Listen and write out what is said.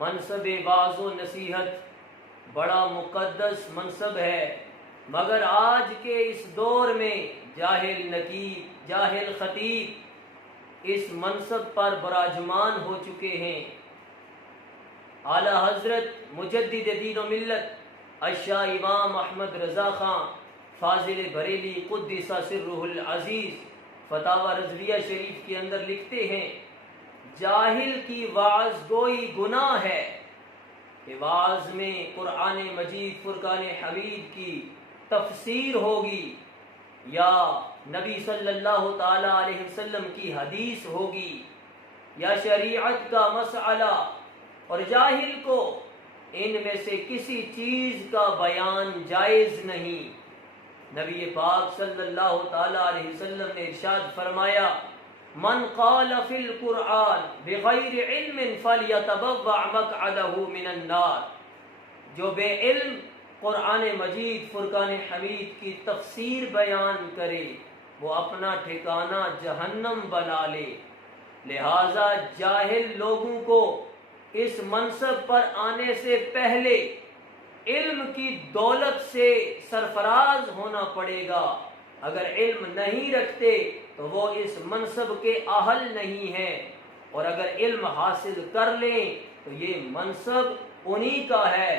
منصب واعظ و نصیحت بڑا مقدس منصب ہے، مگر آج کے اس دور میں جاہل نقیب، جاہل خطیب اس منصب پر براجمان ہو چکے ہیں۔ اعلی حضرت مجدد دین و ملت الشاہ امام احمد رضا خان فاضل بریلی قدس سرہ العزیز فتاوی رضویہ شریف کے اندر لکھتے ہیں، جاہل کی وعظ گوئی گناہ ہے کہ وعظ میں قرآن مجید فرقان حمید کی تفسیر ہوگی یا نبی صلی اللہ تعالی علیہ وسلم کی حدیث ہوگی یا شریعت کا مسئلہ، اور جاہل کو ان میں سے کسی چیز کا بیان جائز نہیں۔ نبی پاک صلی اللہ تعالی علیہ وسلم نے ارشاد فرمایا، من قال فی القرآن بغیر علم فلیتبوأ مقعدہ من النار، جو بے علم قرآن مجید فرقان حمید کی تفسیر بیان کرے وہ اپنا ٹھکانہ جہنم بنا لے۔ لہذا جاہل لوگوں کو اس منصب پر آنے سے پہلے علم کی دولت سے سرفراز ہونا پڑے گا۔ اگر علم نہیں رکھتے تو وہ اس منصب کے اہل نہیں ہیں، اور اگر علم حاصل کر لیں تو یہ منصب انہی کا ہے۔